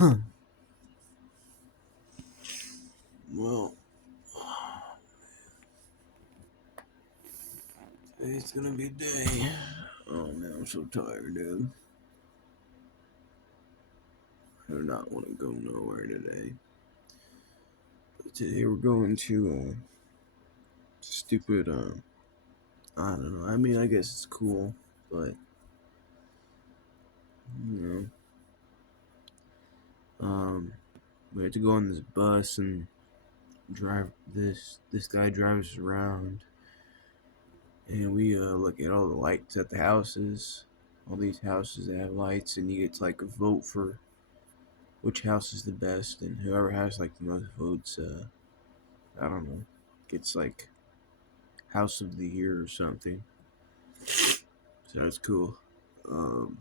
Well, it's gonna be a day. Oh man, I'm so tired, dude. I do not want to go nowhere today. But today we're going to stupid. I don't know. I mean, I guess it's cool, but you we had to go on this bus and drive. This guy drives us around, and we look at all the lights at the houses. All these houses that have lights, and you get to like vote for which house is the best, and whoever has like the most votes, I don't know, gets like house of the year or something. So that's cool. Um,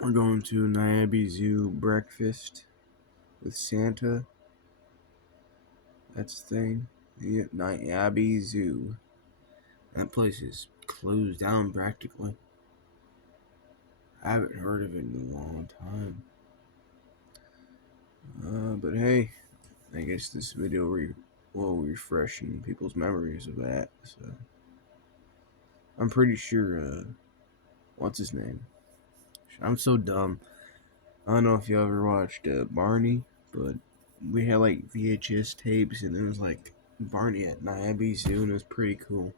we're going to Nairobi Zoo breakfast with Santa. That's the thing. Yeah, Nairobi Zoo. That place is closed down practically. I haven't heard of it in a long time. But hey, I guess this video will refreshing people's memories of that. So I'm pretty sure. What's his name? I'm so dumb. I don't know if you ever watched Barney, but we had like VHS tapes, and it was like Barney at Nairobi Zoo, and it was pretty cool.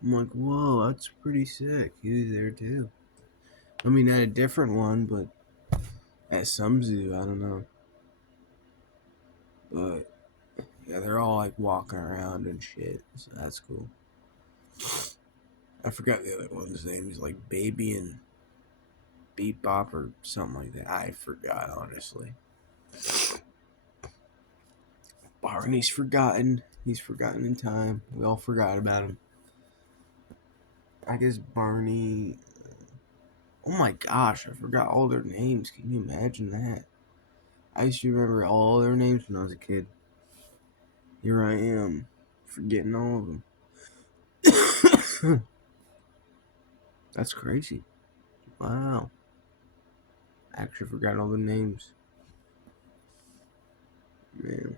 I'm like, whoa, that's pretty sick. He was there too. I mean, at a different one, but at some zoo, I don't know. But yeah, they're all like walking around and shit, so that's cool. I forgot the other one's name. He's like Baby and Bebop or something like that. I forgot, honestly. Barney's forgotten. He's forgotten in time. We all forgot about him. I guess Barney. Oh my gosh, I forgot all their names. Can you imagine that? I used to remember all their names when I was a kid. Here I am, forgetting all of them. That's crazy. Wow. I actually forgot all the names. Man.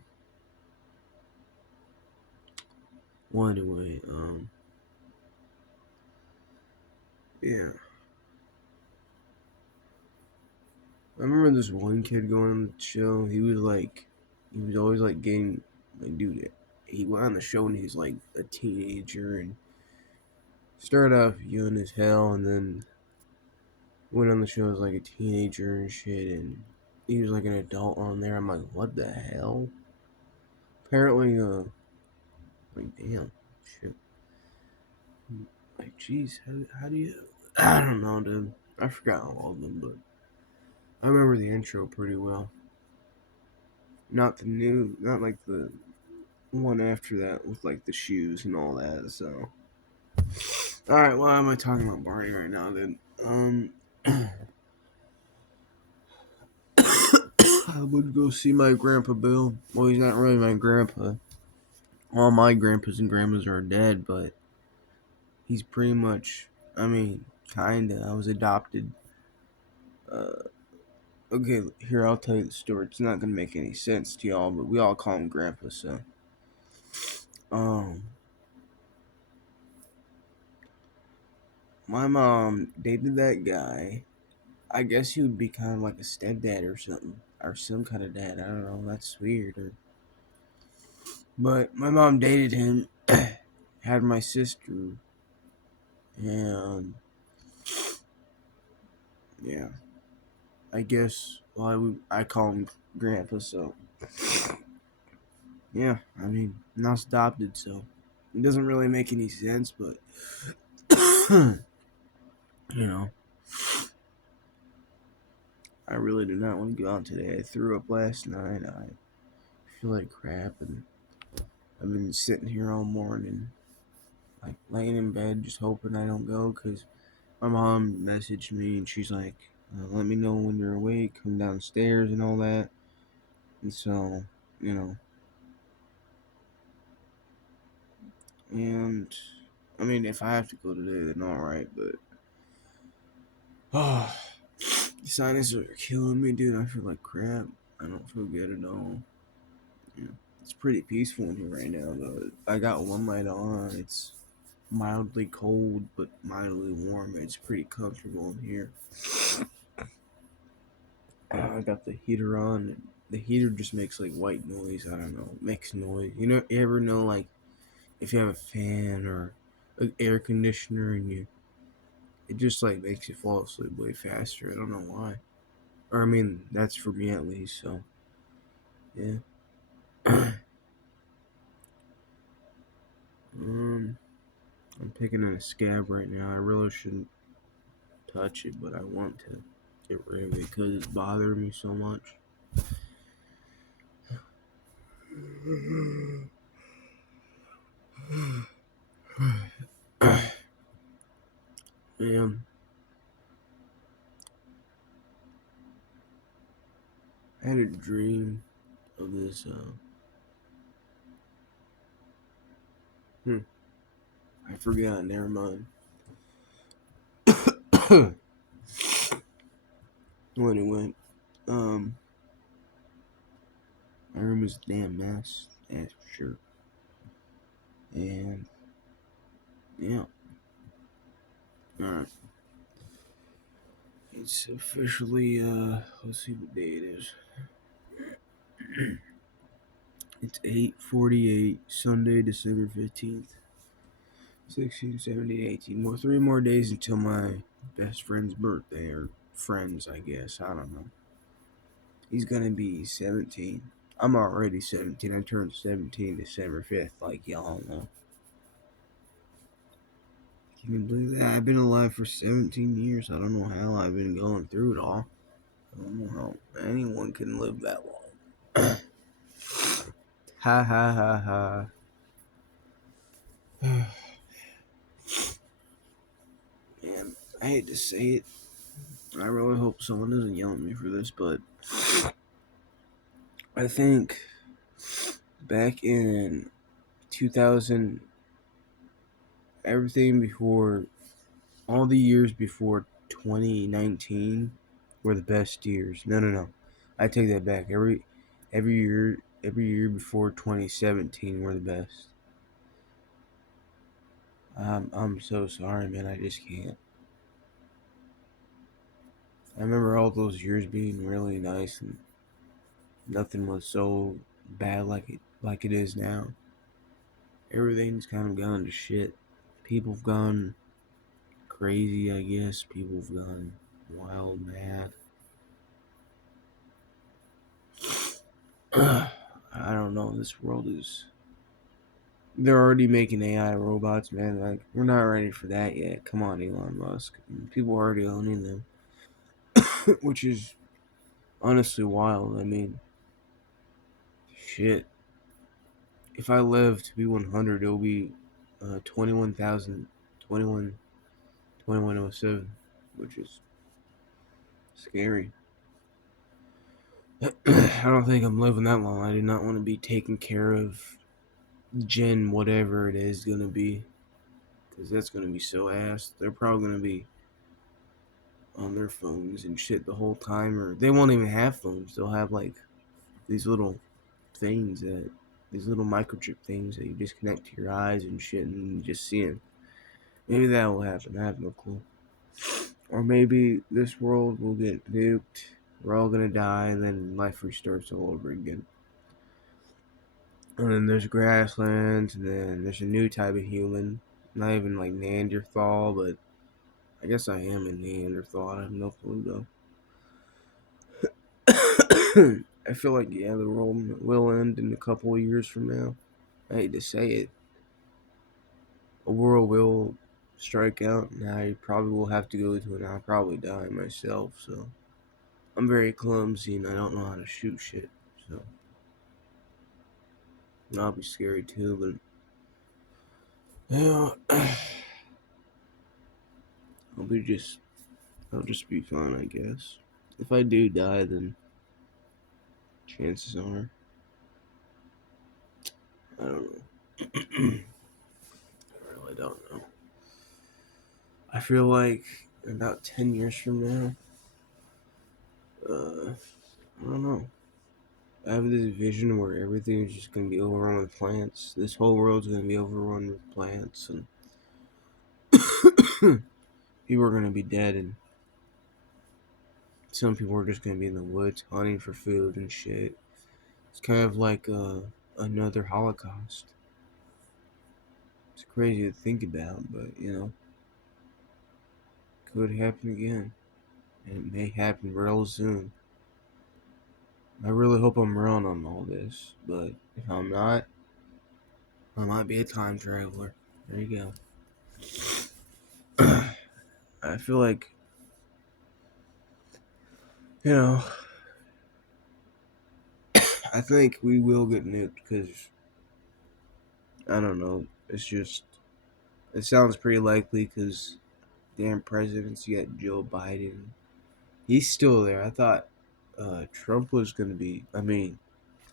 Well, anyway, yeah. I remember this one kid going on the show. He was always like getting, like, dude, he went on the show when he was like a teenager and started off young as hell, and then went on the show as like a teenager and shit, and he was like an adult on there. I'm like, what the hell? Apparently, like, damn, shit. Like, jeez, how do you? I don't know, dude. I forgot all of them, but I remember the intro pretty well. Not like the one after that with like the shoes and all that. So, all right, why am I talking about Barney right now? Then, I would go see my grandpa Bill. Well, he's not really my grandpa. All my grandpas and grandmas are dead, but he's pretty much. I mean, kinda. I was adopted. Uh, okay, here I'll tell you the story. It's not gonna make any sense to y'all, but we all call him Grandpa. So, um, my mom dated that guy. I guess he would be kind of like a stepdad or something, or some kind of dad. I don't know. That's weird. But my mom dated him, had my sister, and yeah, I guess. Well, I call him Grandpa. So yeah, I mean, not adopted, so it doesn't really make any sense. But you know, I really do not want to go out today. I threw up last night. I feel like crap, and I've been sitting here all morning, like laying in bed, just hoping I don't go. Cause my mom messaged me and she's like, "Let me know when you're awake. Come downstairs and all that." And so, you know, and I mean, if I have to go today, then all right. But Sinuses are killing me, dude. I feel like crap. I don't feel good at all. Yeah. It's pretty peaceful in here right now, though. I got one light on. It's mildly cold, but mildly warm. It's pretty comfortable in here. I got the heater on. The heater just makes like white noise. I don't know. It makes noise. You ever know, like, if you have a fan or an air conditioner and it just like makes you fall asleep way faster. I don't know why. Or, I mean, that's for me at least, so, yeah. um, I'm picking in a scab right now. I really shouldn't touch it, but I want to get rid of it because it's bothering me so much. Yeah, I had a dream of this. I forgot. Never mind. Well, anyway, um, my room is a damn mess. That's for sure. And yeah, all right. It's officially let's see what day it is. It's 8:48, Sunday, December 15th. 16, 17, 18 more. 3 more days until my best friend's birthday, or friends, I guess. I don't know. He's gonna be 17. I'm already 17. I turned 17 December 5th, like y'all know. Can you believe that? I've been alive for 17 years. I don't know how I've been going through it all. I don't know how anyone can live that long. Ha ha ha ha. Man, I hate to say it. I really hope someone doesn't yell at me for this, but I think back in 2000, everything before, all the years before 2019 were the best years. No, no, no. I take that back. Every year before 2017 were the best. I'm so sorry, man. I just can't. I remember all those years being really nice and nothing was so bad like it is now. Everything's kind of gone to shit. People have gone crazy, I guess. People have gone wild, mad. I don't know. This world is. They're already making AI robots, man. Like, we're not ready for that yet. Come on, Elon Musk. People are already owning them, which is honestly wild. I mean, shit. If I live to be 100, it'll be 21,000, 2107, which is scary. I don't think I'm living that long. I do not want to be taking care of Gen whatever it is gonna be, because that's gonna be so ass. They're probably gonna be on their phones and shit the whole time, or they won't even have phones. They'll have like these little things that these little microchip things that you just connect to your eyes and shit, and you just see them. Maybe that will happen. I have no clue. Or maybe this world will get nuked. We're all gonna die, and then life restarts all over again. And then there's grasslands, and then there's a new type of human. Not even like Neanderthal, but I guess I am a Neanderthal. I have no clue though. I feel like, yeah, the world will end in a couple of years from now. I hate to say it. A world will strike out, and I probably will have to go to it, and I'll probably die myself, so. I'm very clumsy, and I don't know how to shoot shit, so. I'll be scary too, but. Yeah. I'll just. I'll just be fine, I guess. If I do die, then chances are. I don't know. I really don't know. I feel like about 10 years from now, I don't know. I have this vision where everything is just gonna be overrun with plants. This whole world's gonna be overrun with plants, and people are gonna be dead, and some people are just gonna be in the woods hunting for food and shit. It's kind of like another Holocaust. It's crazy to think about, but could happen again, and it may happen real soon. I really hope I'm wrong on all this, but if I'm not, I might be a time traveler. There you go. I feel like, you know, I think we will get nuked because, I don't know, it sounds pretty likely because damn presidents, you got Joe Biden. He's still there. I thought Trump was going to be, I mean,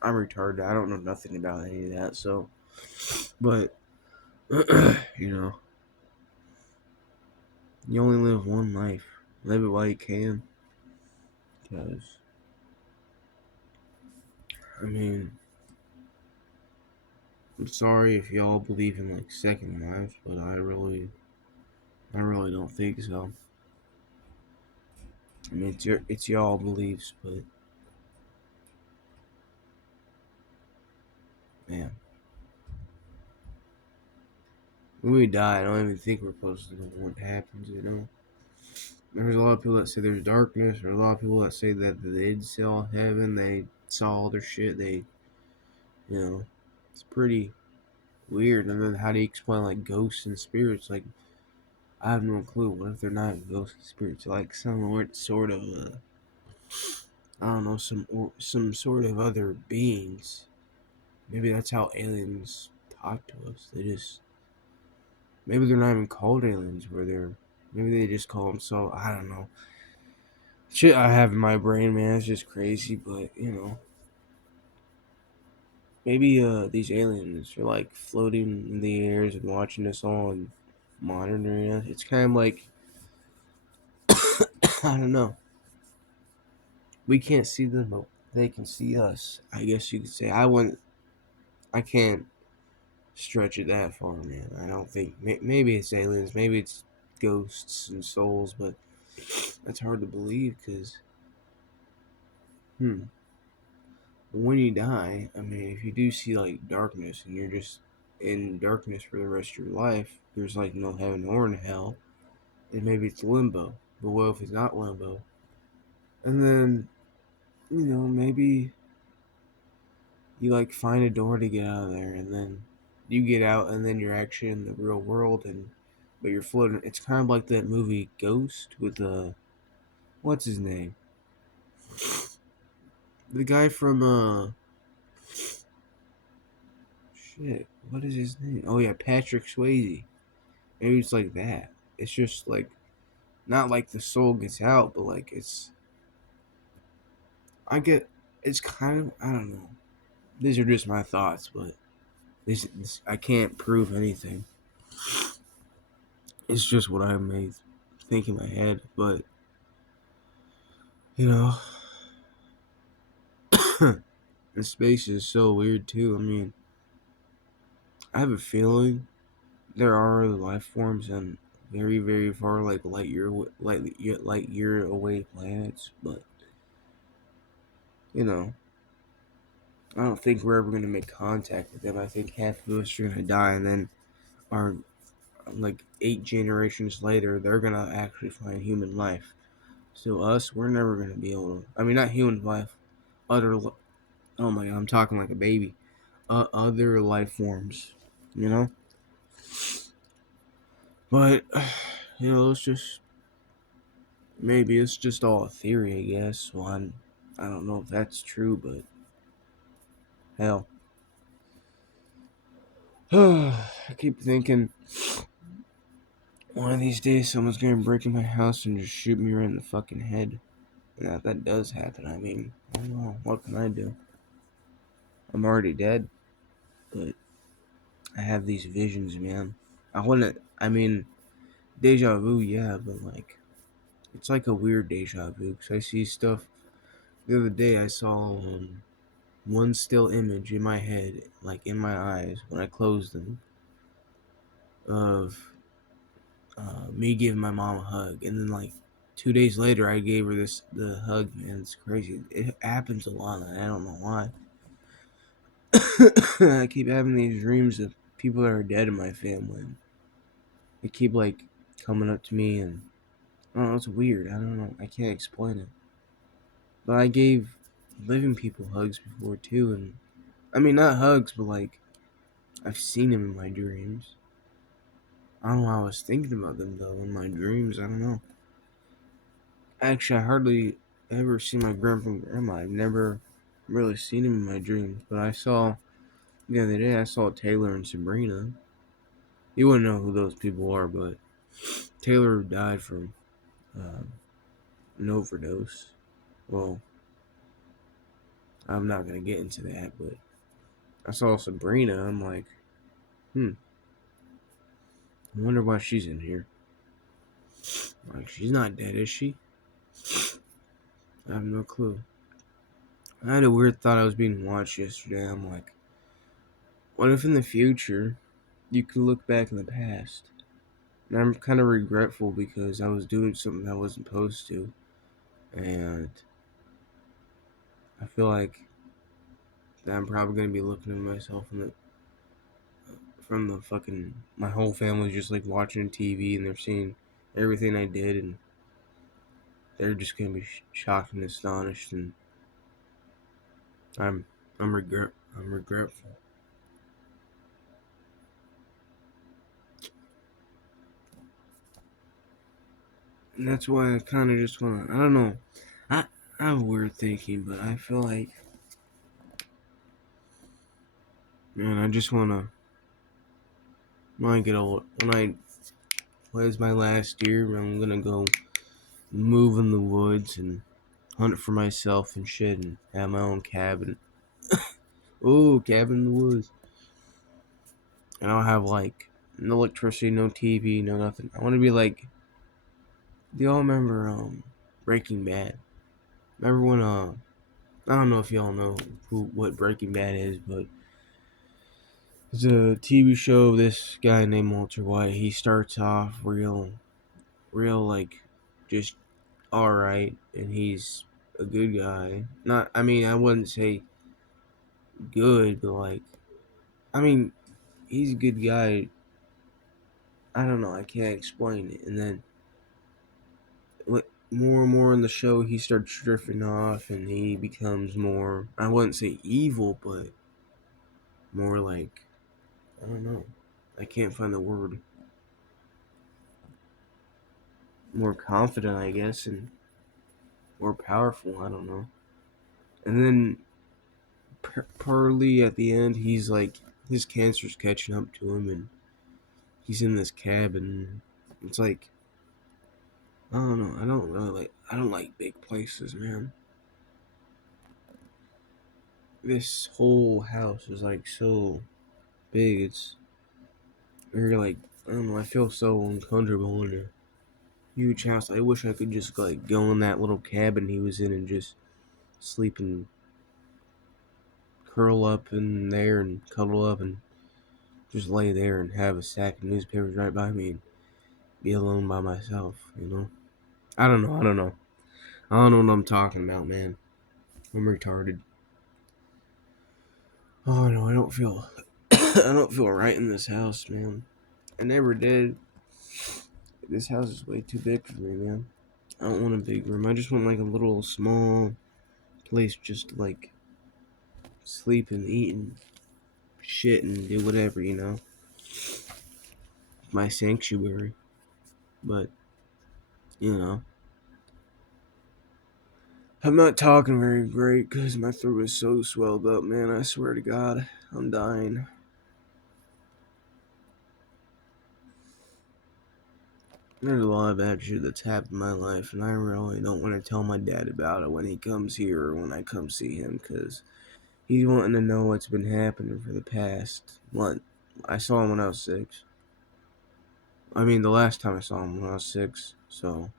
I'm retarded. I don't know nothing about any of that, so, but, you know, you only live one life. Live it while you can. Because, I mean, I'm sorry if y'all believe in like second lives, but I really don't think so. I mean, it's y'all beliefs, but man, when we die, I don't even think we're supposed to know what happens. There's a lot of people that say there's darkness. There's a lot of people that say that they saw heaven, they saw all their shit. It's pretty weird. And then how do you explain like ghosts and spirits? Like, I have no clue. What if they're not ghosts and spirits? Like some sort of, I don't know, some sort of other beings. Maybe that's how aliens talk to us. Maybe they're not even called aliens. Maybe they just call themselves. I don't know. Shit, I have in my brain, man. It's just crazy, but maybe these aliens are like floating in the airs and watching us all and monitoring us. It's kind of like I don't know. We can't see them, but they can see us. I guess you could say. I can't stretch it that far, man. I don't think. Maybe it's aliens. Maybe it's ghosts and souls, but that's hard to believe because, hmm. When you die, I mean, if you do see like darkness and you're just in darkness for the rest of your life, there's like no heaven or in hell, and maybe it's limbo. But what if it's not limbo? And then, maybe you like find a door to get out of there, and then you get out, and then you're actually in the real world, but you're floating. It's kind of like that movie Ghost with what's his name? The guy from shit. What is his name? Oh yeah, Patrick Swayze. Maybe it's like that. It's just like not like the soul gets out, but like I get it's kind of I don't know. These are just my thoughts, but I can't prove anything. It's just what I may think in my head, but you know, the space is so weird too. I mean, I have a feeling there are other life forms on very very far like light year away planets, but you know, I don't think we're ever gonna make contact with them. I think half of us are gonna die, and then our like 8 generations later, they're gonna actually find human life. So us, we're never gonna be able to. I mean, not human life. Other. Oh my god, I'm talking like a baby. Other life forms, you know. But it's just maybe it's just all a theory, I guess. Well, I don't know if that's true, but hell, I keep thinking one of these days someone's gonna break in my house and just shoot me right in the fucking head. And if that does happen, I mean, I don't know. What can I do? I'm already dead, but I have these visions, man. I mean, deja vu, yeah, but like, it's like a weird deja vu because I see stuff. The other day I saw one still image in my head, like in my eyes when I closed them, of me giving my mom a hug, and then like 2 days later I gave her the hug. Man, it's crazy. It happens a lot, and I don't know why. I keep having these dreams of people that are dead in my family. They keep like coming up to me, and I don't know. It's weird. I don't know. I can't explain it. But I gave living people hugs before too, and I mean not hugs, but like I've seen them in my dreams. I don't know why I was thinking about them though in my dreams. I don't know. Actually, I hardly ever see my grandpa and grandma. I've never really seen them in my dreams, but I saw the other day. I saw Taylor and Sabrina. You wouldn't know who those people are, but Taylor died from an overdose. Well, I'm not gonna get into that, but I saw Sabrina. I'm like, I wonder why she's in here. Like, she's not dead, is she? I have no clue. I had a weird thought I was being watched yesterday. I'm like, what if in the future you could look back in the past? And I'm kind of regretful because I was doing something I wasn't supposed to. And I feel like that I'm probably going to be looking at myself from the fucking. My whole family's just like watching TV and they're seeing everything I did and they're just going to be shocked and astonished. And I'm, I'm regretful. And that's why I kind of just want to. I don't know. I, I have weird thinking, but I feel like. Man, I just want to. When I get old. When it's my last year, I'm going to go move in the woods and hunt for myself and shit and have my own cabin. Ooh, cabin in the woods. And I'll have like no electricity, no TV, no nothing. I want to be like. Do y'all remember Breaking Bad? Remember when I don't know if y'all know what Breaking Bad is, but it's a TV show of this guy named Walter White. He starts off real like just all right, and he's a good guy. Not, I mean, I wouldn't say good, but like, I mean, he's a good guy. I don't know. I can't explain it. And then more and more in the show, he starts drifting off, and he becomes more. I wouldn't say evil, but more like I don't know. I can't find the word. More confident, I guess, and more powerful. I don't know. And then Pearly at the end, he's like his cancer's catching up to him, and he's in this cabin. It's like I don't know. I don't really like. I don't like big places, man. This whole house is like so big. It's very like I don't know. I feel so uncomfortable in a huge house. I wish I could just like go in that little cabin he was in and just sleep and curl up in there and cuddle up and just lay there and have a stack of newspapers right by me and be alone by myself. You know. I don't know. I don't know. I don't know what I'm talking about, man. I'm retarded. Oh no, I don't feel I don't feel right in this house, man. I never did. This house is way too big for me, man. I don't want a big room. I just want like a little small place just to like sleep and eat and shit and do whatever, you know. My sanctuary. But, you know. I'm not talking very great because my throat is so swelled up, man. I swear to God, I'm dying. There's a lot of bad shit that's happened in my life, and I really don't want to tell my dad about it when he comes here or when I come see him, because he's wanting to know what's been happening for the past month. I saw him when I was 6. I mean, the last time I saw him when I was 6, so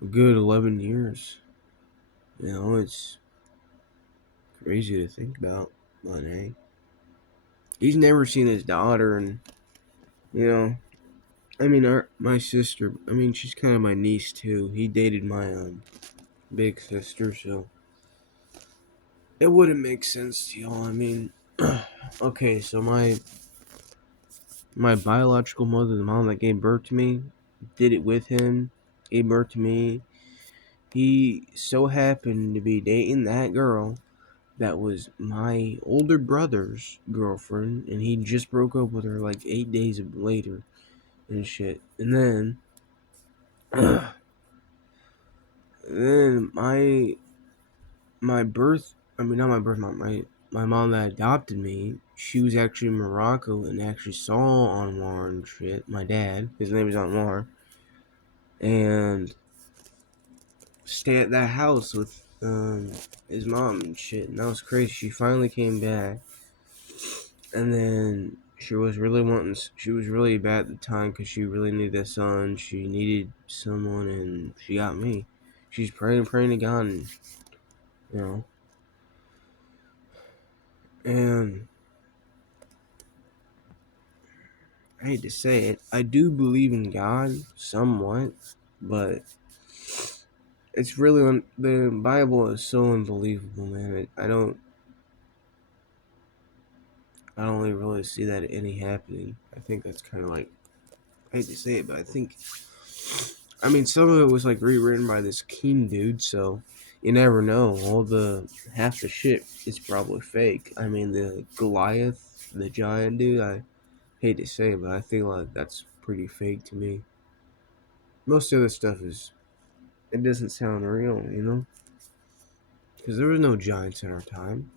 a good 11 years. You know, it's crazy to think about. But hey, he's never seen his daughter, and you know, I mean, my sister. I mean, she's kind of my niece too. He dated my big sister, so it wouldn't make sense to y'all. I mean, okay, so my biological mother, the mom that gave birth to me, did it with him. Gave birth to me. He so happened to be dating that girl that was my older brother's girlfriend, and he just broke up with her like 8 days later and shit. And then, then my birth, I mean not my birth mom, my mom that adopted me, she was actually in Morocco and actually saw Anwar and shit. My dad, his name is Anwar, and stay at that house with his mom and shit. And that was crazy. She finally came back, and then she was really wanting. She was really bad at the time because she really needed a son. She needed someone, and she got me. She's praying, praying to God, and you know, and I hate to say it, I do believe in God somewhat, but it's really the Bible is so unbelievable, man. I don't really see that any happening. I think that's kind of like, I hate to say it, but I mean, some of it was like rewritten by this King dude, so you never know. Half the shit is probably fake. I mean, the Goliath, the giant dude, I hate to say it, but I feel like that's pretty fake to me. Most of the stuff it doesn't sound real, you know? Because there was no giants in our time.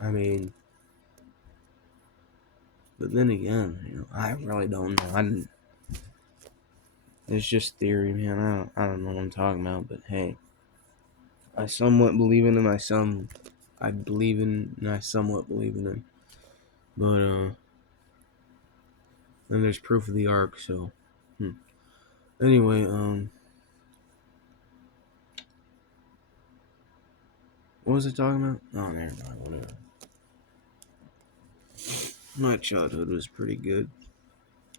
I mean, but then again, I really don't know. It's just theory, man. I don't know what I'm talking about, but hey, I somewhat believe in him. I believe in, and I somewhat believe in him. But then there's proof of the ark. So, anyway, what was I talking about? Oh, never mind. Whatever. My childhood was pretty good.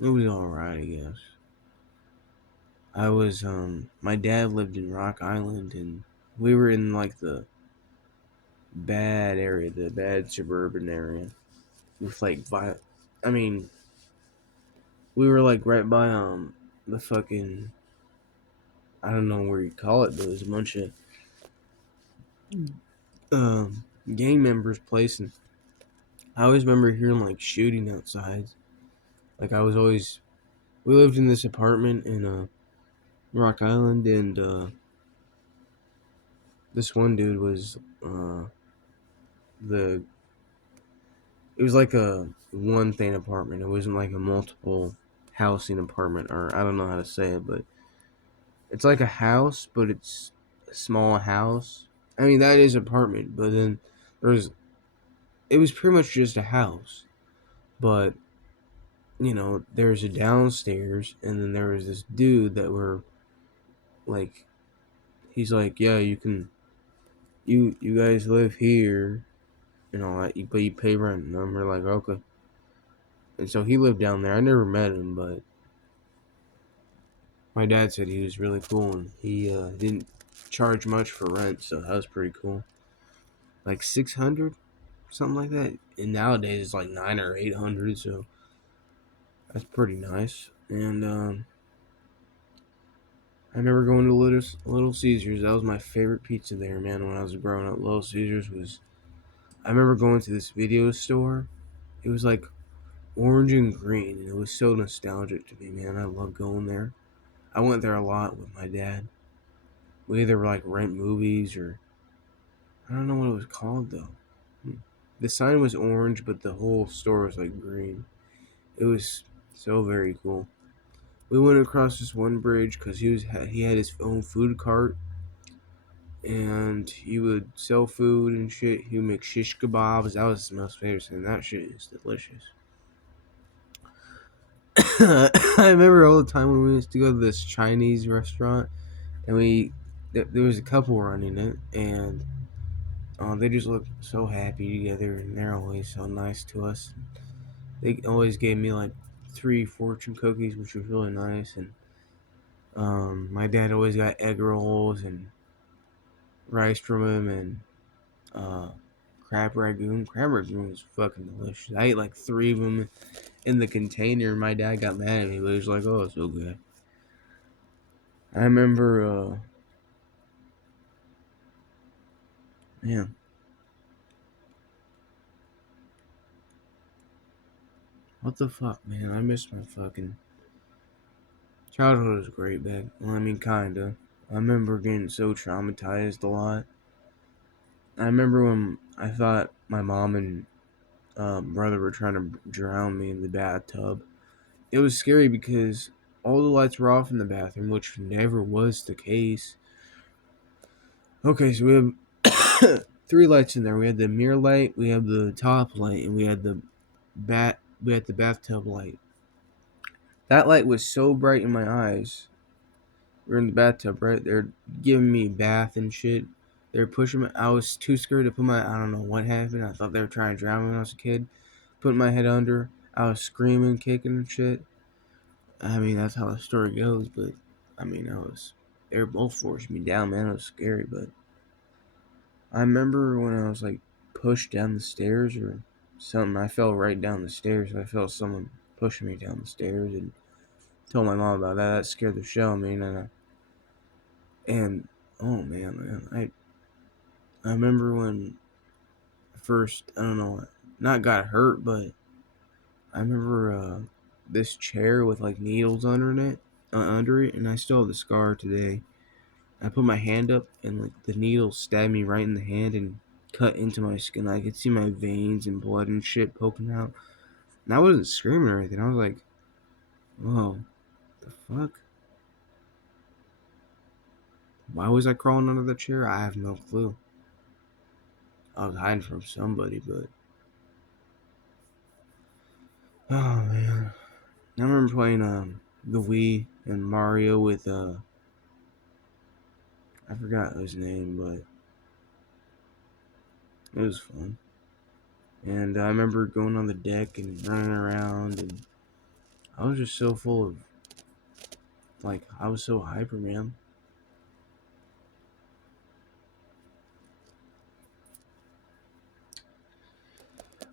It was all right, I guess. I was my dad lived in Rock Island, and we were in like the bad area, the bad suburban area with like I mean, we were like right by the fucking, I don't know where you call it, but it was a bunch of gang members' place, and I always remember hearing like shooting outside. Like I was always, we lived in this apartment in Rock Island, and this one dude was the it was like a one thing apartment. It wasn't like a multiple housing apartment, or I don't know how to say it, but it's like a house, but it's a small house. I mean that is apartment, but then there's it was pretty much just a house, but there's a downstairs, and then there was this dude that were like, he's like, yeah, you can, you guys live here and all that, but you pay rent. And we're like, okay. And so he lived down there. I never met him, but my dad said he was really cool, and he didn't charge much for rent, so that was pretty cool. Like 600, something like that. And nowadays it's like 900 or 800, so that's pretty nice. And I remember going to Little Caesars. That was my favorite pizza there, man. When I was growing up, Little Caesars was. I remember going to this video store. It was like orange and green, and it was so nostalgic to me, man. I love going there. I went there a lot with my dad. We either like rent movies, or I don't know what it was called though. The sign was orange, but the whole store was like green. It was so very cool. We went across this one bridge because he had his own food cart, and he would sell food and shit. He would make shish kebabs. That was his most favorite thing. That shit is delicious. I remember all the time when we used to go to this Chinese restaurant, and we there was a couple running it, and they just look so happy together, and they're always so nice to us. They always gave me like 3 fortune cookies, which was really nice, and my dad always got egg rolls and rice from him, and uh, crab ragoon. Crab ragoon was fucking delicious. I ate like 3 of them in the container, and my dad got mad at me, but he was like, "Oh, it's so good." I remember, man, what the fuck, man? I miss my fucking childhood. Was great back. Well, I mean, kinda. I remember getting so traumatized a lot. I remember when I thought my mom and brother were trying to drown me in the bathtub. It was scary because all the lights were off in the bathroom, which never was the case. Okay, so we have 3 lights in there. We had the mirror light, we had the top light, and we had the bathtub light. That light was so bright in my eyes. We were in the bathtub, right? They're giving me a bath and shit. They're pushing me. I was too scared to put my. I don't know what happened. I thought they were trying to drown me when I was a kid. Putting my head under. I was screaming, kicking and shit. I mean, that's how the story goes, but I mean, they were both forcing me down, man. It was scary, but I remember when I was like pushed down the stairs or something. I fell right down the stairs. I felt someone pushing me down the stairs, and told my mom about that. That scared the shit out of me, and oh man, I remember when first, I don't know, not got hurt, but I remember this chair with like needles under it, and I still have the scar today. I put my hand up, and like the needle stabbed me right in the hand and cut into my skin. I could see my veins and blood and shit poking out. And I wasn't screaming or anything. I was like, "Whoa, the fuck? Why was I crawling under the chair? I have no clue. I was hiding from somebody, but oh man." I remember playing the Wii and Mario with I forgot his name, but it was fun. And I remember going on the deck and running around, and I was just so full of like I was so hyper, man.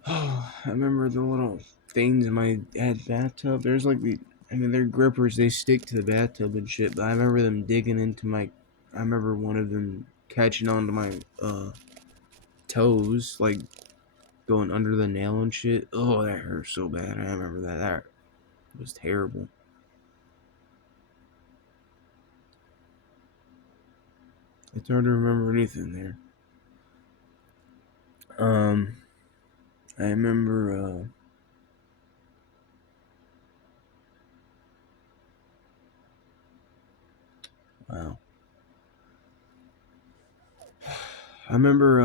Oh, I remember the little things in my dad's bathtub. There's like I mean, they're grippers. They stick to the bathtub and shit. But I remember them digging into my. I remember one of them catching onto my toes, like going under the nail and shit. Oh, that hurt so bad. I remember that. That was terrible. It's hard to remember anything there. Um, I remember. Wow. I remember.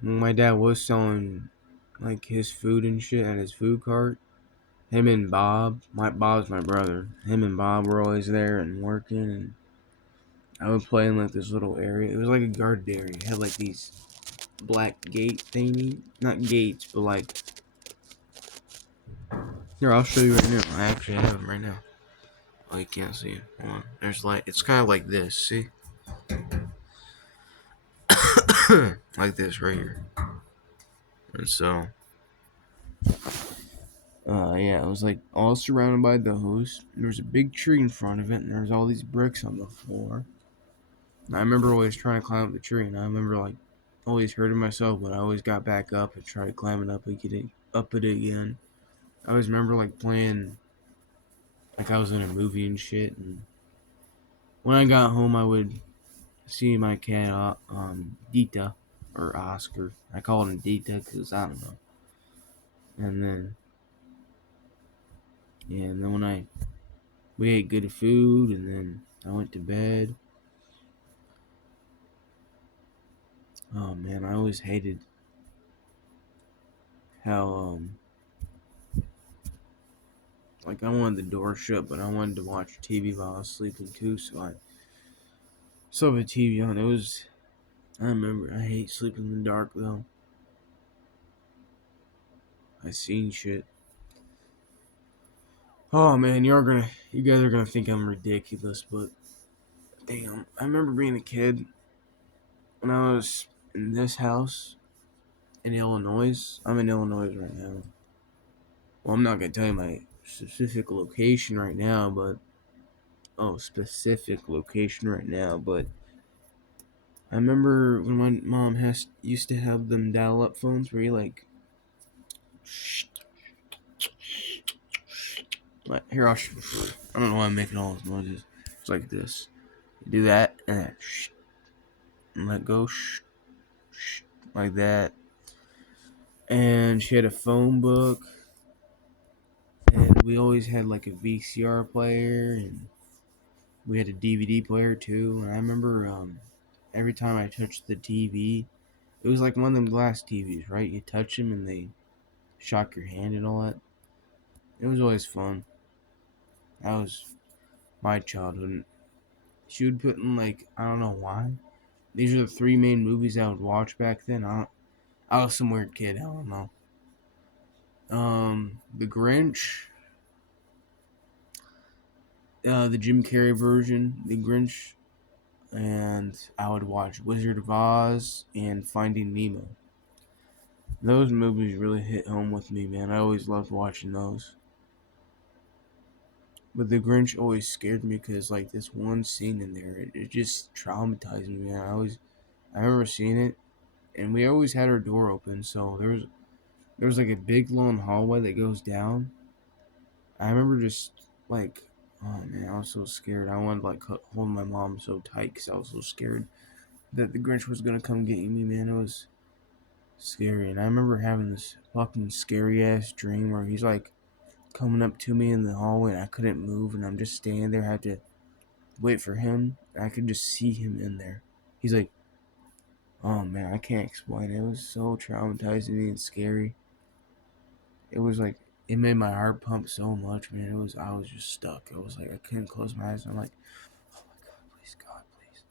When my dad was selling like his food and shit at his food cart. Him and Bob's my brother. Him and Bob were always there and working, and I would play in like this little area. It was like a guarded area. It had like these black gate thingy, not gates, but like here. I'll show you right now. I actually have them right now. Oh, you can't see it. Hold on. There's like it's kind of like this. See, like this right here. And so, yeah, it was like all surrounded by those. There was a big tree in front of it, and there was all these bricks on the floor. I remember always trying to climb up the tree, and I remember like always hurting myself, but I always got back up and tried climbing up and getting up it again. I always remember like playing like I was in a movie and shit. And when I got home, I would see my cat, Dita or Oscar. I called him Dita because I don't know. And then yeah, and then when we ate good food, and then I went to bed. Oh man, I always hated how like I wanted the door shut, but I wanted to watch TV while I was sleeping too. So So the TV on. It was. I remember. I hate sleeping in the dark though. I seen shit. Oh man, you guys are gonna think I'm ridiculous, but damn, I remember being a kid when I was in this house in Illinois. I'm in Illinois right now. Well, I'm not gonna tell you my specific location right now, but specific location right now. But I remember when my mom used to have them dial-up phones where you like here I don't know why I'm making all those noises. It's like this. You do that and then and let go like that. And she had a phone book, and we always had like a VCR player, and we had a DVD player too. And I remember every time I touched the TV, it was like one of them glass TVs, right? You touch them and they shock your hand and all that. It was always fun. That was my childhood. She would put in like I don't know why. These are the three main movies I would watch back then. I was some weird kid. I don't know. The Grinch, the Jim Carrey version, The Grinch, and I would watch Wizard of Oz and Finding Nemo. Those movies really hit home with me, man. I always loved watching those. But The Grinch always scared me because like this one scene in there, it just traumatized me, man. I remember seeing it, and we always had our door open, so there's like a big long hallway that goes down. I remember just like, oh man, I was so scared. I wanted to like hold my mom so tight because I was so scared that the Grinch was gonna come get me, man. It was scary, and I remember having this fucking scary ass dream where he's like coming up to me in the hallway, and I couldn't move, and I'm just standing there. I had to wait for him. And I could just see him in there. He's like, oh man, I can't explain it. It was so traumatizing and scary. It was like it made my heart pump so much, man. I was just stuck. I was like I couldn't close my eyes. I'm like, oh my God, please.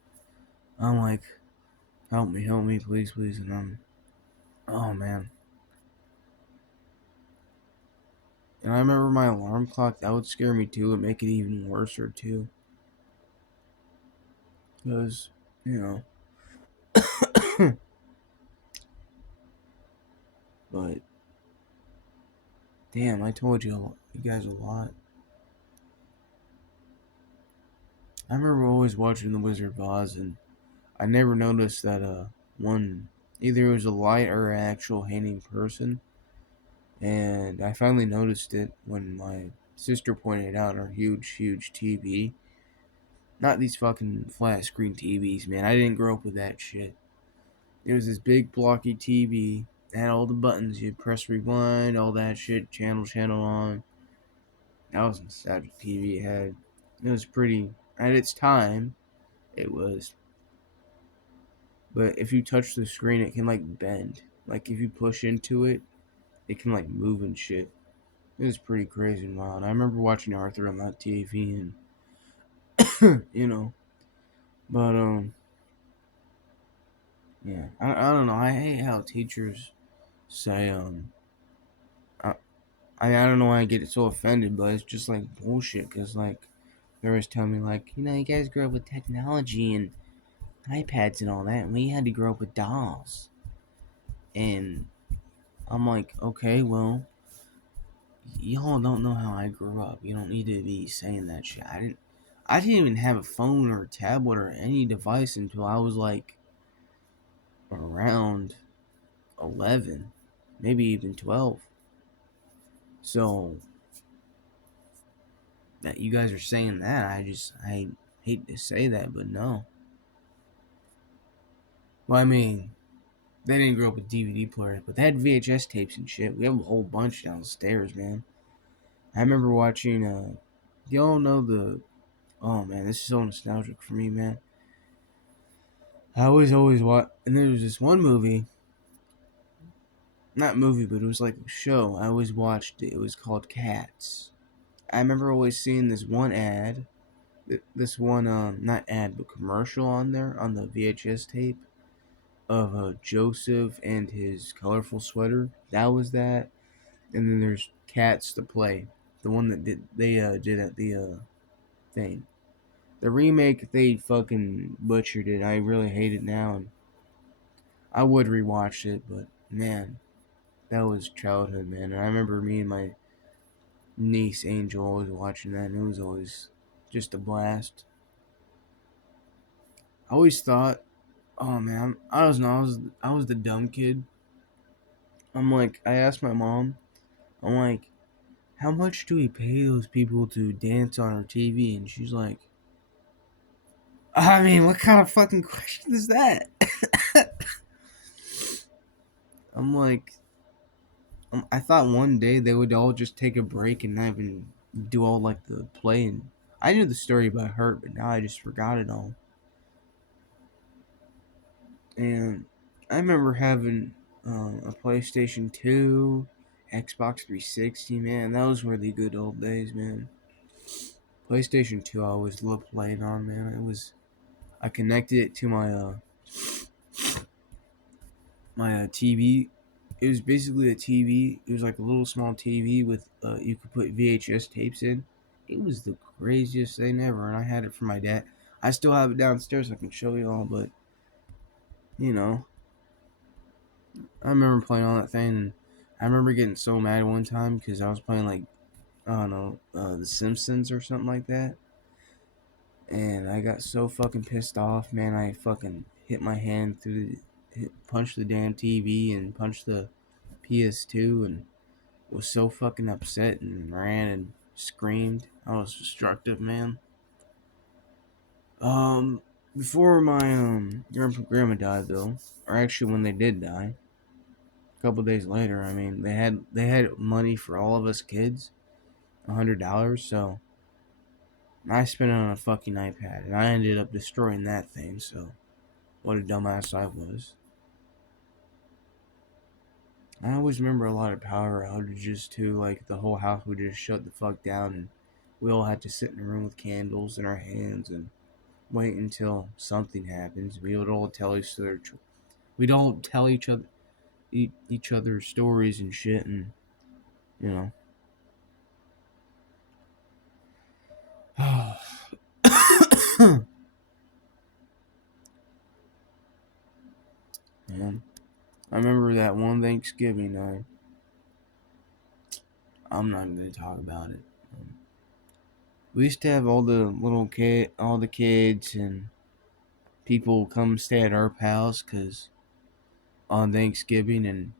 I'm like, help me, please, please. And oh man. And I remember my alarm clock, that would scare me too. It'd make it even worse or too. Because, you know. But, damn, I told you guys a lot. I remember always watching The Wizard of Oz, and I never noticed that, one, either it was a light or an actual hanging person. And I finally noticed it when my sister pointed out our huge, huge TV. Not these fucking flat screen TVs, man. I didn't grow up with that shit. It was this big blocky TV. It had all the buttons. You'd press rewind, all that shit, channel on. That was nostalgic TV. It was pretty, at its time, it was. But if you touch the screen, it can like bend. Like if you push into it, it can like move and shit. It was pretty crazy and wild. I remember watching Arthur on that TV and, you know, but, yeah, I don't know. I hate how teachers say, I, I don't know why I get so offended, but it's just like bullshit. Cause like they always tell me like, you guys grew up with technology and iPads and all that, and we had to grow up with dolls. And I'm like, okay, well, y'all don't know how I grew up. You don't need to be saying that shit. I didn't even have a phone or a tablet or any device until I was like around 11, maybe even 12. So that you guys are saying that, I hate to say that, but no. Well, I mean, they didn't grow up with DVD players, but they had VHS tapes and shit. We have a whole bunch downstairs, man. I remember watching. Y'all know the? Oh man, this is so nostalgic for me, man. I was always watch, and there was this one movie, not movie, but it was like a show. I always watched it. It was called Cats. I remember always seeing this one ad this one not ad but commercial on there on the VHS tape of Joseph and his colorful sweater. That was that. And then there's Cats to Play, the one that did at the thing. The remake, they fucking butchered it. I really hate it now, and I would rewatch it, but man, that was childhood, man. And I remember me and my niece Angel always watching that, and it was always just a blast. I always thought, oh man, I don't know, I was the dumb kid. I'm like, I asked my mom, I'm like, how much do we pay those people to dance on our TV? And she's like, I mean, what kind of fucking question is that? I'm like, I thought one day they would all just take a break and not even do all like the play. And I knew the story by heart, but now I just forgot it all. And I remember having a PlayStation 2, Xbox 360, man. Those were the good old days, man. PlayStation 2 I always loved playing on, man. I connected it to my TV. It was basically a TV. It was like a little small TV with you could put VHS tapes in. It was the craziest thing ever, and I had it for my dad. I still have it downstairs. I can show you all, but you know, I remember playing on that thing. And I remember getting so mad one time because I was playing like I don't know, The Simpsons or something like that, and I got so fucking pissed off, man. I fucking hit my hand punched the damn TV and punched the PS2 and was so fucking upset and ran and screamed. I was destructive, man. Um, Before my grandma died though, or actually when they did die, a couple days later, I mean they had money for all of us kids, $100. So I spent it on a fucking iPad, and I ended up destroying that thing. So what a dumbass I was. I always remember a lot of power outages too. Like the whole house would just shut the fuck down, and we all had to sit in a room with candles in our hands and wait until something happens. We'd all tell each other stories and shit, and you know. Man, I remember that one Thanksgiving night. I'm not gonna talk about it. We used to have all the kids and people come stay at our house cause on Thanksgiving and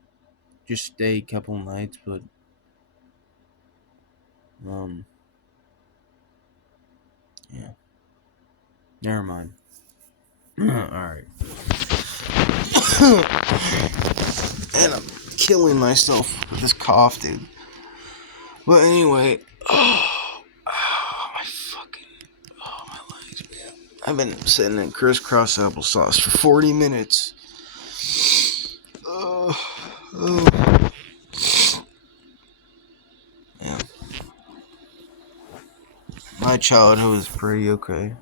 just stay a couple nights, but um, yeah, never mind. All right. And I'm killing myself with this cough, dude. But anyway, my legs, man. I've been sitting in crisscross applesauce for 40 minutes. Oh. Yeah. My childhood was pretty okay.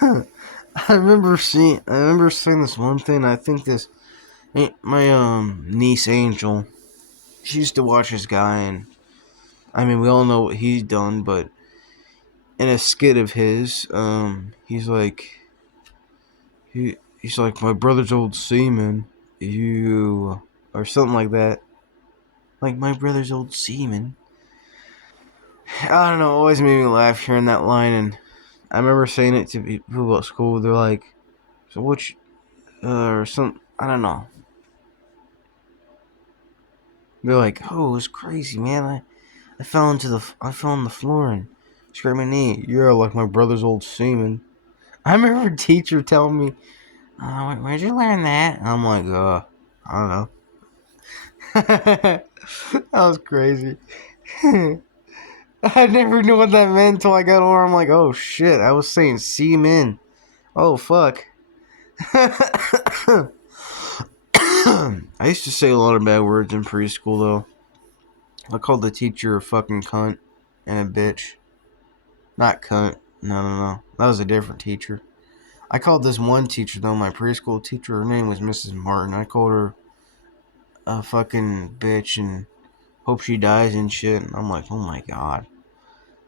I remember seeing this one thing. I think my niece Angel, she used to watch this guy, and I mean we all know what he's done, but in a skit of his, he's like he's like, my brother's old seaman, you, or something like that. Like, my brother's old seaman. I don't know, it always made me laugh hearing that line, and I remember saying it to people at school. They're like, so which, or some, I don't know. They're like, oh, it's crazy, man. I fell on the floor and scraped my knee. You're like my brother's old seaman. I remember a teacher telling me, where'd you learn that? And I'm like, I don't know. That was crazy. I never knew what that meant until I got older. I'm like, oh shit, I was saying seaman. Oh fuck. I used to say a lot of bad words in preschool though. I called the teacher a fucking cunt. and a bitch. Not cunt. No. That was a different teacher. I called this one teacher, though, my preschool teacher. Her name was Mrs. Martin. I called her a fucking bitch and hope she dies and shit. And I'm like, oh my god.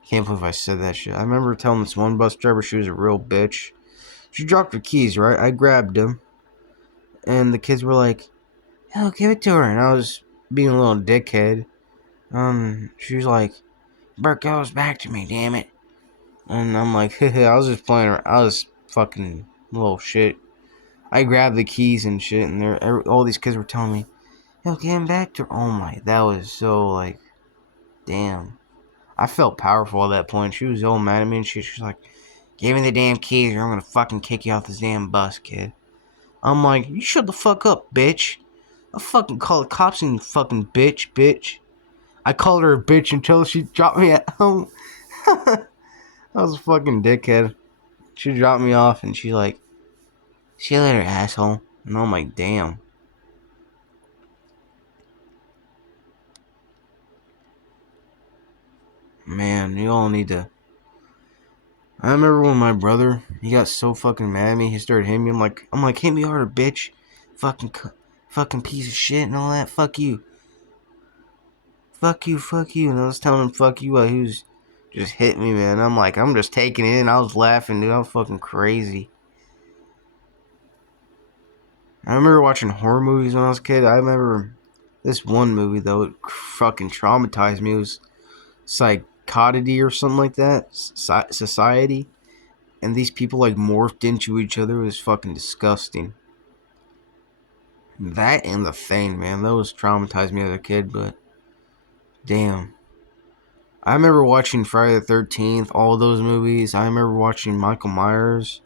Can't believe I said that shit. I remember telling this one bus driver she was a real bitch. She dropped her keys, right? I grabbed them. And the kids were like, hell, give it to her. And I was being a little dickhead. She was like, Bert goes back to me, damn it. And I'm like, I was just playing around. I was fucking little shit. I grabbed the keys and shit, and all these kids were telling me, yo, get him back to her. Oh my, that was so like, damn. I felt powerful at that point. She was all mad at me and shit. She was like, give me the damn keys or I'm gonna fucking kick you off this damn bus, kid. I'm like, you shut the fuck up, bitch. I'll fucking call the cops on you, fucking bitch. I called her a bitch until she dropped me at home. I was a fucking dickhead. She dropped me off and she's like, see you later, asshole. And I'm like, damn. Man, you all need to. I remember when my brother, he got so fucking mad at me, he started hitting me. I'm like, hit me harder, bitch. Fucking piece of shit and all that. Fuck you. And I was telling him, fuck you, while he was just hitting me, man. I'm like, I'm just taking it in. I was laughing, dude. I was fucking crazy. I remember watching horror movies when I was a kid. I remember this one movie, though. It fucking traumatized me. It was Psychodidy or something like that. Society. And these people, like, morphed into each other. It was fucking disgusting. That and The Thing, man. Those traumatized me as a kid, but damn. I remember watching Friday the 13th, all those movies. I remember watching Michael Myers.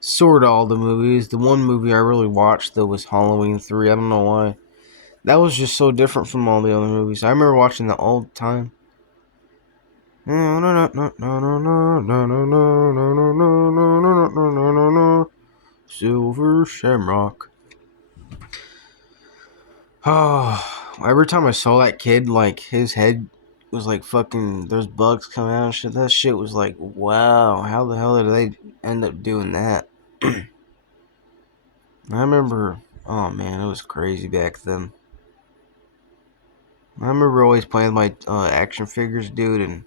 Sort of all the movies. The one movie I really watched, though, was Halloween 3. I don't know why. That was just so different from all the other movies. I remember watching that all the time. Silver Shamrock. Oh, every time I saw that kid, like, his head was like fucking, there's bugs coming out and shit. That shit was like, wow, how the hell did they end up doing that? I remember, oh man, it was crazy back then. I remember always playing my action figures, dude, and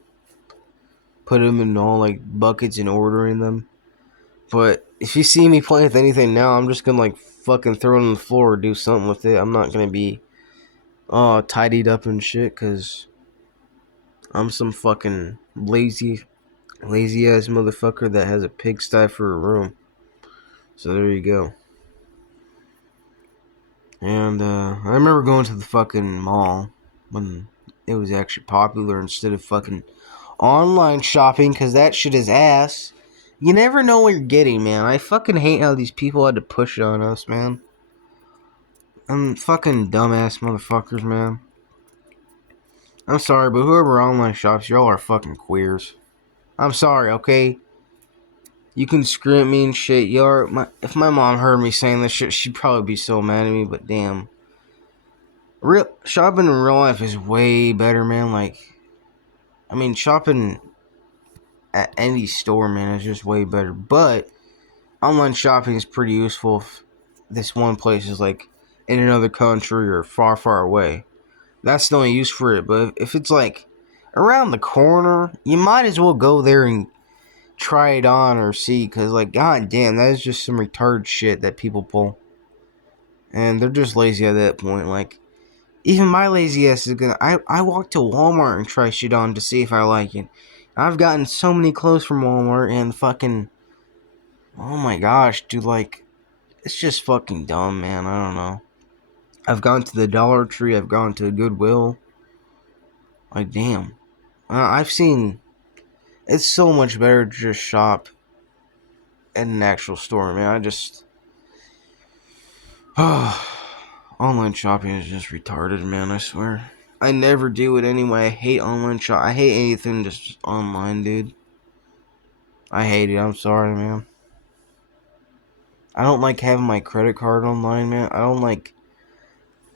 put them in all like buckets and ordering them. But if you see me playing with anything now, I'm just gonna like fucking throw it on the floor or do something with it. I'm not gonna be tidied up and shit, cause I'm some fucking lazy ass motherfucker that has a pigsty for a room. So there you go. And I remember going to the fucking mall when it was actually popular instead of fucking online shopping, because that shit is ass. You never know what you're getting, man. I fucking hate how these people had to push it on us, man. I'm fucking dumbass motherfuckers, man. I'm sorry, but whoever online shops, y'all are fucking queers. I'm sorry, okay? You can scream at me and shit. If my mom heard me saying this shit, she'd probably be so mad at me, but damn. Shopping in real life is way better, man. Like, I mean, shopping at any store, man, is just way better. But online shopping is pretty useful if this one place is like in another country or far away. That's the only use for it. But if it's like around the corner, you might as well go there and try it on or see, because like, god damn, that is just some retarded shit that people pull, and they're just lazy at that point. Like, even my lazy ass is gonna, I walk to Walmart and try shit on to see if I like it. I've gotten so many clothes from Walmart and fucking, oh my gosh, dude, like, it's just fucking dumb, man. I don't know. I've gone to the Dollar Tree, I've gone to Goodwill. Like, damn. I've seen, it's so much better to just shop at an actual store, man. I just, online shopping is just retarded, man, I swear. I never do it anyway. I hate online shop. I hate anything just online, dude. I hate it. I'm sorry, man. I don't like having my credit card online, man.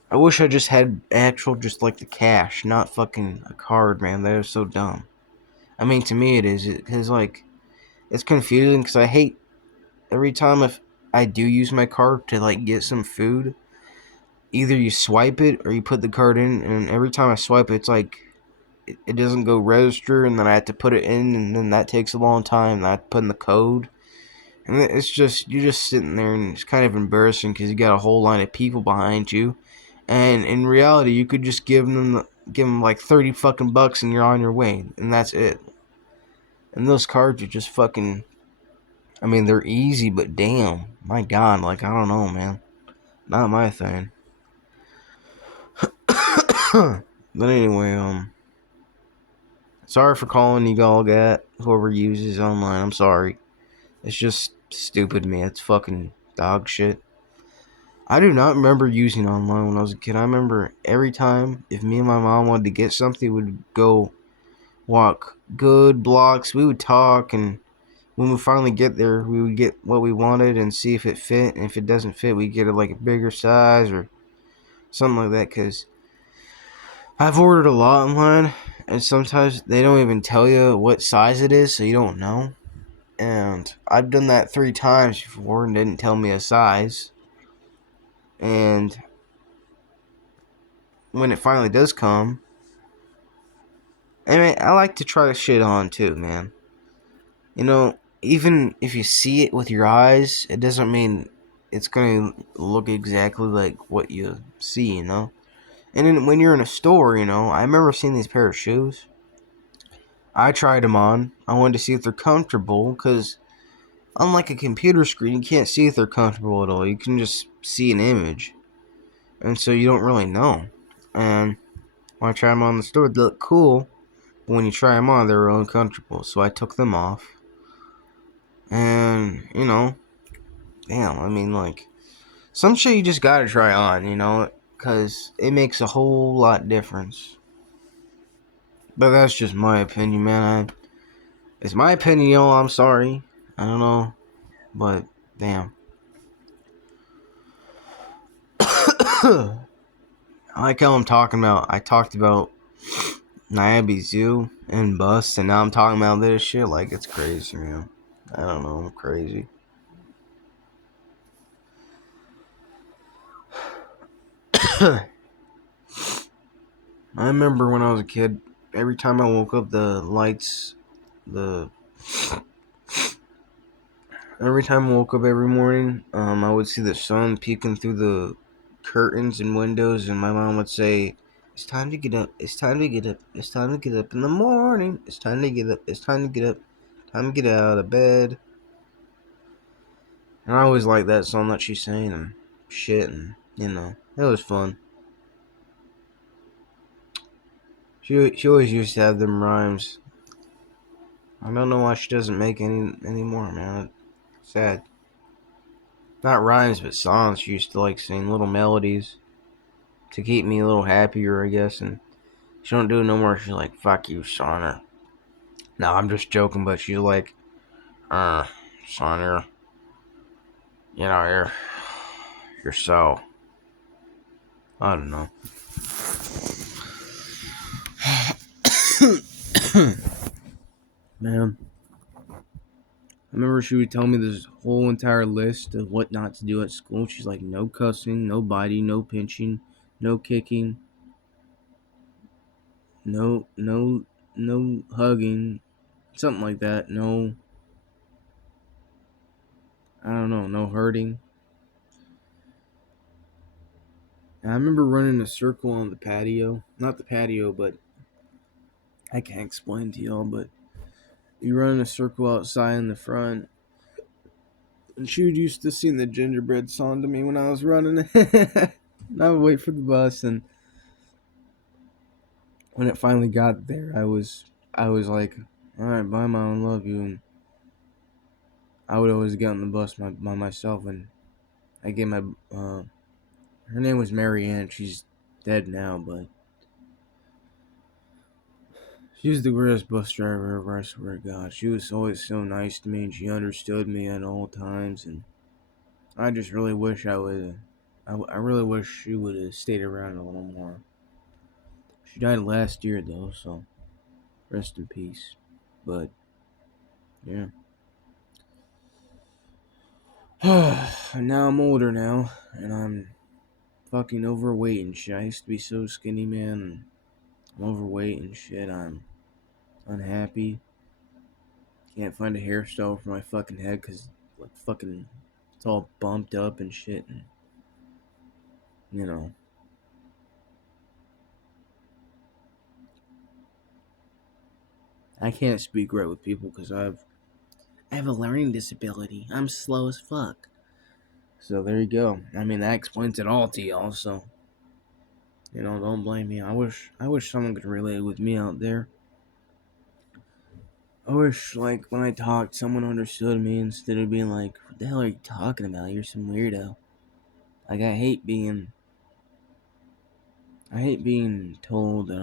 I wish I just had actual, just like the cash, not fucking a card, man. That is so dumb. I mean, to me it is, because like it's confusing. Because I hate every time if I do use my card to like get some food, either you swipe it or you put the card in, and every time I swipe it, it's like it doesn't go register, and then I have to put it in, and then that takes a long time. And I have to put in the code, and it's just you're just sitting there, and it's kind of embarrassing because you got a whole line of people behind you, and in reality, you could just give them like 30 fucking bucks, and you're on your way, and that's it. And those cards are just fucking. I mean, they're easy, but damn, my god, like I don't know, man, not my thing. But anyway, sorry for calling you all that. Whoever uses online, I'm sorry. It's just stupid, man. It's fucking dog shit. I do not remember using online when I was a kid. I remember every time if me and my mom wanted to get something, we would go walk good blocks. We would talk, and when we finally get there, we would get what we wanted and see if it fit. And if it doesn't fit, we get it like a bigger size or something like that. Cause I've ordered a lot online, and sometimes they don't even tell you what size it is, so you don't know. And I've done that 3 times before and didn't tell me a size. And when it finally does come, I mean, I like to try shit on too, man. You know, even if you see it with your eyes, it doesn't mean it's gonna look exactly like what you see, you know? And then when you're in a store, you know, I remember seeing these pair of shoes. I tried them on. I wanted to see if they're comfortable, because unlike a computer screen, you can't see if they're comfortable at all. You can just see an image. And so you don't really know. And when I tried them on in the store, they look cool. But when you try them on, they're uncomfortable. So I took them off. And, you know, damn, I mean, like, some shit you just gotta try on, you know, because it makes a whole lot difference. But that's just my opinion, man. It's my opinion, yo. I'm sorry. I don't know. But, damn. I like how I'm talking about. I talked about Niamey Zoo and Bust, and now I'm talking about this shit like it's crazy, man. I don't know. I'm crazy. I remember when I was a kid, every time I woke up, the every time I woke up every morning, I would see the sun peeking through the curtains and windows, and my mom would say, "It's time to get up. It's time to get up. It's time to get up in the morning. It's time to get up. It's time to get up. Time to get out of bed." And I always liked that song that she's saying and shit, and you know, it was fun. She always used to have them rhymes. I don't know why she doesn't make any anymore, man. Sad. Not rhymes, but songs. She used to like sing little melodies to keep me a little happier, I guess. And she don't do it no more. She's like, "Fuck you, Sonner." No, I'm just joking, but she's like, Sonner, you know, you're so, I don't know. Man, I remember she would tell me this whole entire list of what not to do at school. She's like, no cussing, no biting, no pinching, no kicking, no hugging, something like that. No, I don't know, no hurting. And I remember running a circle on the patio. Not the patio, but I can't explain to y'all, but you run in a circle outside in the front. And she would used to sing the gingerbread song to me when I was running. And I would wait for the bus, and when it finally got there, I was like, all right, bye, mom, I love you. And I would always get on the bus by myself, and I get my her name was Mary Ann. She's dead now, but she was the greatest bus driver ever. I swear to God, she was always so nice to me, and she understood me at all times. And I just really wish I would. I really wish she would have stayed around a little more. She died last year though, so rest in peace. But yeah. Now I'm older now, and I'm fucking overweight and shit. I used to be so skinny, man. And I'm overweight and shit. I'm unhappy. Can't find a hairstyle for my fucking head because, like, fucking, it's all bumped up and shit. And, you know, I can't speak right with people because I have a learning disability. I'm slow as fuck. So there you go. I mean, that explains it all to y'all. So, you know, don't blame me. I wish someone could relate with me out there. I wish, like, when I talked, someone understood me instead of being like, "What the hell are you talking about? You're some weirdo." Like, I hate being told that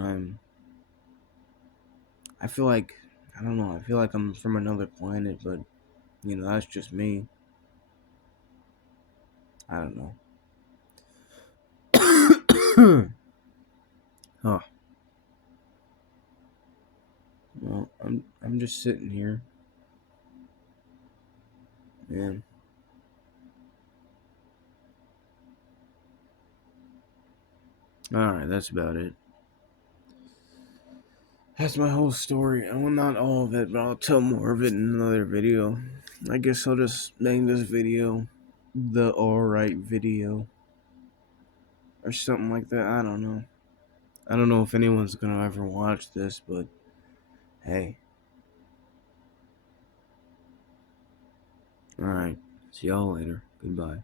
I feel like, I don't know. I feel like I'm from another planet, but you know, that's just me. I don't know. Huh. Well, I'm just sitting here, man. All right, that's about it. That's my whole story. Well, not all of it, but I'll tell more of it in another video. I guess I'll just name this video the alright video or something like that. I don't know. I don't know if anyone's gonna ever watch this, but hey. Alright. See y'all later. Goodbye.